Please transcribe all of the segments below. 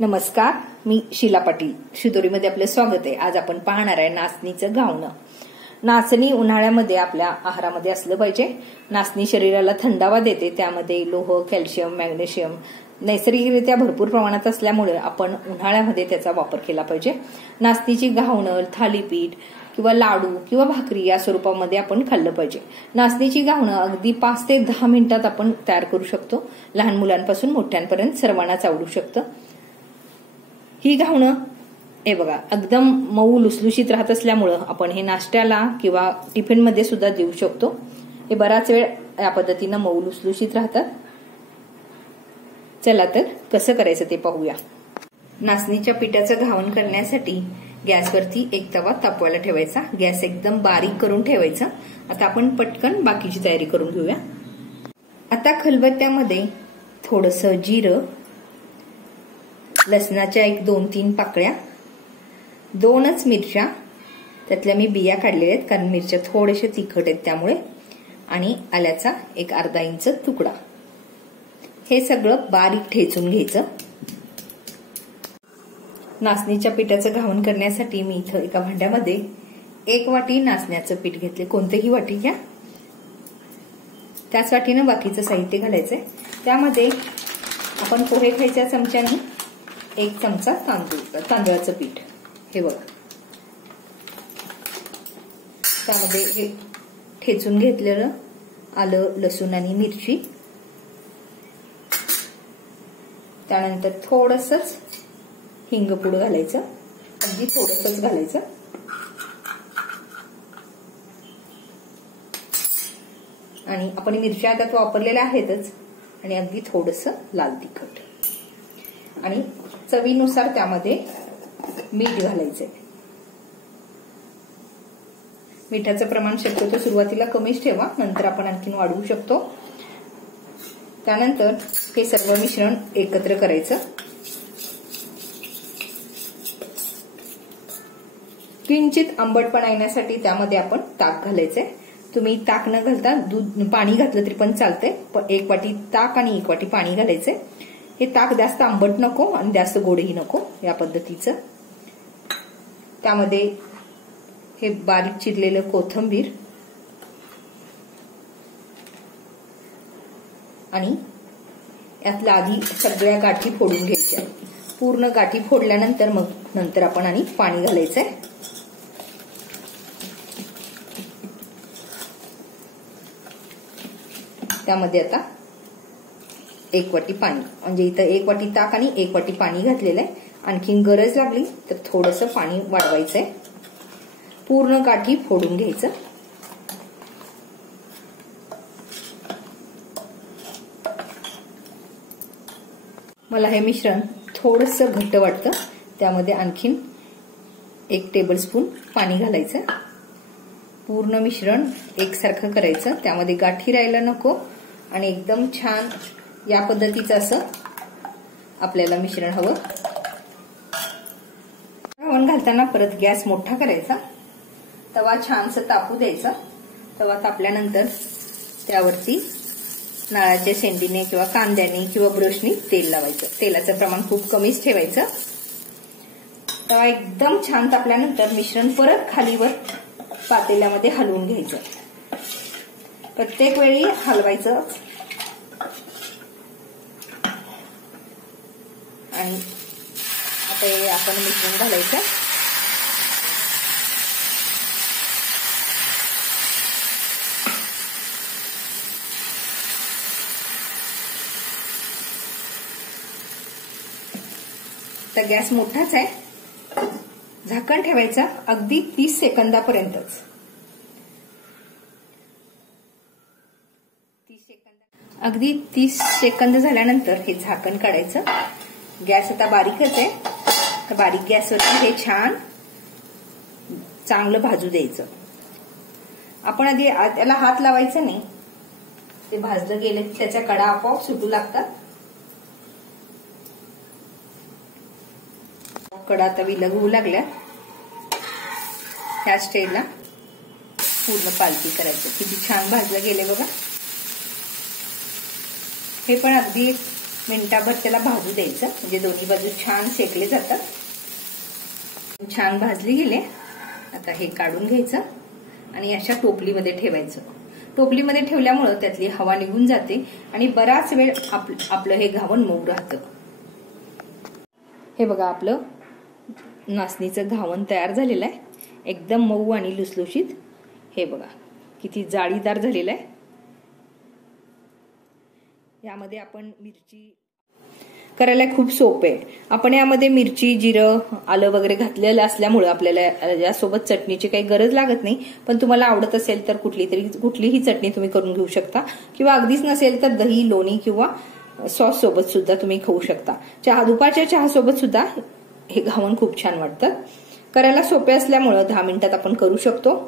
नमस्कार, मी शीला पाटील. शिदोरीमध्ये आपले स्वागत आहे. आज आपण पाहणार आहे नाचणीचं घावणं. नाचणी उन्हाळ्यामध्ये आपल्या आहारामध्ये असलं पाहिजे. नाचणी शरीराला थंडावा देते. त्यामध्ये लोह, कॅल्शियम, मॅग्नेशियम नैसर्गिकरित्या भरपूर प्रमाणात असल्यामुळे आपण उन्हाळ्यामध्ये त्याचा वापर केला पाहिजे. नाचणीची घावणं, थालीपीठ किंवा लाडू किंवा भाकरी या स्वरूपामध्ये आपण खाल्लं पाहिजे. नाचणीची घावणं अगदी 5 ते 10 मिनिटात आपण तयार करू शकतो. लहान मुलांपासून मोठ्यांपर्यंत सर्वांनाच आवडू शकतं. ही घावणं हे बघा एकदम मऊ लुसलुशीत राहत असल्यामुळं आपण हे नाश्त्याला किंवा टिफिनमध्ये सुद्धा देऊ शकतो. हे बराच वेळ या पद्धतीनं मऊ लुसलुशीत राहतात. चला तर कसं करायचं ते पाहूया. नाचणीच्या पिठाचं घावण करण्यासाठी गॅसवरती एक तवा तापवायला ठेवायचा. गॅस एकदम बारीक करून ठेवायचा. आता आपण पटकन बाकीची तयारी करून घेऊया. आता खलबत्त्यामध्ये थोडंसं जिरं, लसणाच्या 1-2-3 पाकळ्या, 2च मिरच्या, त्यातल्या मी बिया काढलेल्या आहेत कारण मिरच्या थोडेशा तिखट आहेत त्यामुळे, आणि आल्याचा 1 अर्धा इंच तुकडा. हे सगळं बारीक ठेचून घ्यायचं. नाचणीच्या पिठाचं घावण करण्यासाठी मी इथं एका भांड्यामध्ये 1 वाटी नाचण्याचं पीठ घेतले. कोणतेही वाटी घ्या. त्याच वाटीनं बाकीचं साहित्य घालायचंय. त्यामध्ये आपण पोहे खायच्या चमच्याने 1 चमचा तांदळाचं पीठ, हे बघ, त्यामध्ये हे ठेचून घेतलेलं आलं, लसूण आणि मिरची, त्यानंतर थोडंसंच हिंगपूड घालायचं, अगदी थोडंसंच घालायचं, आणि आपण मिरच्या त्यात वापरलेल्या आहेतच, आणि अगदी थोडंसं लाल तिखट, आणि चवीनुसार त्यामध्ये मीठ घालायचंय. मिठाचं प्रमाण शक्यतो सुरुवातीला कमीच ठेवा, नंतर आपण आणखीन वाढवू शकतो. त्यानंतर हे सर्व मिश्रण एकत्र करायचं. किंचित आंबटपणा येण्यासाठी त्यामध्ये आपण ताक घालायचंय. तुम्ही ताक न घालता पाणी घातलं तरी पण चालतंय. 1 वाटी ताक आणि 1 वाटी पाणी घालायचंय. हे ताक जास्त आंबट नको आणि जास्त गोडही नको, या पद्धतीचं. त्यामध्ये हे बारीक चिरलेलं कोथिंबीर आणि यातल्या आधी सगळ्या गाठी फोडून घ्यायच्या. पूर्ण गाठी फोडल्यानंतर मग नंतर आपण आणि पाणी घालायचंय. त्यामध्ये आता 1 वाटी पाणी, म्हणजे इथं 1 वाटी ताक आणि 1 वाटी पाणी घातलेलं आहे. आणखीन गरज लागली तर थोडंसं पाणी वाढवायचंय. पूर्ण गाठी फोडून घ्यायचं. मला हे मिश्रण थोडंसं घट्ट वाटतं, त्यामध्ये आणखीन 1 टेबलस्पून पाणी घालायचं. पूर्ण मिश्रण एकसारखं करायचं. त्यामध्ये गाठी राहायला नको, आणि एकदम छान या पद्धतीचं असं आपल्याला मिश्रण हवं. घावण घालताना परत गॅस मोठा करायचा. तवा छानसं तापू द्यायचा. तवा तापल्यानंतर त्यावरती नारळाच्या शेंडीने किंवा कांद्याने किंवा ब्रशनी तेल लावायचं. तेलाचं प्रमाण खूप कमीच ठेवायचं. तवा एकदम छान तापल्यानंतर मिश्रण परत खालीवर पातेल्यामध्ये हलवून घ्यायचं. प्रत्येक वेळी हलवायचं, आणि आता हे आपण मिश्रण घालायचं. तर गॅस मोठाच आहे. झाकण ठेवायचं अगदी 30 सेकंदापर्यंतच. 30 सेकंद झाल्यानंतर हे झाकण काढायचं. गॅस आता बारीकच आहे, तर बारीक गॅसवरती हे छान चांगलं भाजू द्यायचं. आपण आधी त्याला हात लावायचा नाही. ते भाजलं गेलं की त्याच्या कडा आपोआप सुटू लागतात. कडा आता विलग होऊ लागल्या. ह्या स्टेजला पूर्ण पालती करायचं. किती छान भाजलं गेले बघा. हे पण अगदी मिनिटाभर त्याला भाजू द्यायचं, म्हणजे दोन्ही बाजू छान शेकले जातात. छान भाजले गेले. आता हे काढून घ्यायचं आणि अशा टोपलीमध्ये ठेवायचं. टोपलीमध्ये ठेवल्यामुळं त्यातली हवा निघून जाते आणि बराच वेळ आपलं हे घावण मऊ राहतं. हे बघा, आपलं नाचणीचं घावण तयार झालेलं आहे. एकदम मऊ आणि लुसलुशीत. हे बघा किती जाळीदार झालेलं आहे. यामध्ये आपण मिरची करायला खूप सोपे आहे. आपण यामध्ये मिरची, जिरं, आलं वगैरे घातलेलं असल्यामुळे आपल्याला यासोबत चटणीची काही गरज लागत नाही. पण तुम्हाला आवडत असेल तर कुठलीही चटणी तुम्ही करून घेऊ शकता, किंवा अगदीच नसेल तर दही, लोणी किंवा सॉस सोबत सुद्धा तुम्ही खाऊ शकता. दुपारच्या चहा सोबत सुद्धा हे घावण खूप छान वाटतं. करायला सोपे असल्यामुळे 10 मिनिटात आपण करू शकतो.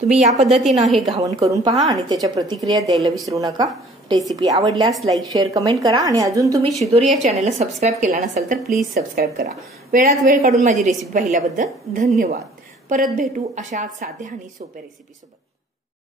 तुम्ही या पद्धतीनं हे घावण करून पहा आणि त्याच्या प्रतिक्रिया द्यायला विसरू नका. रेसिपी आवडल्यास लाईक, शेअर, कमेंट करा आणि अजून तुम्ही शिदोरी या चॅनलला सबस्क्राईब केला नसेल तर प्लीज सबस्क्राईब करा. वेळात वेळ काढून माझी रेसिपी पाहिल्याबद्दल धन्यवाद. परत भेटू अशा साध्या आणि सोप्या रेसिपी सोबत.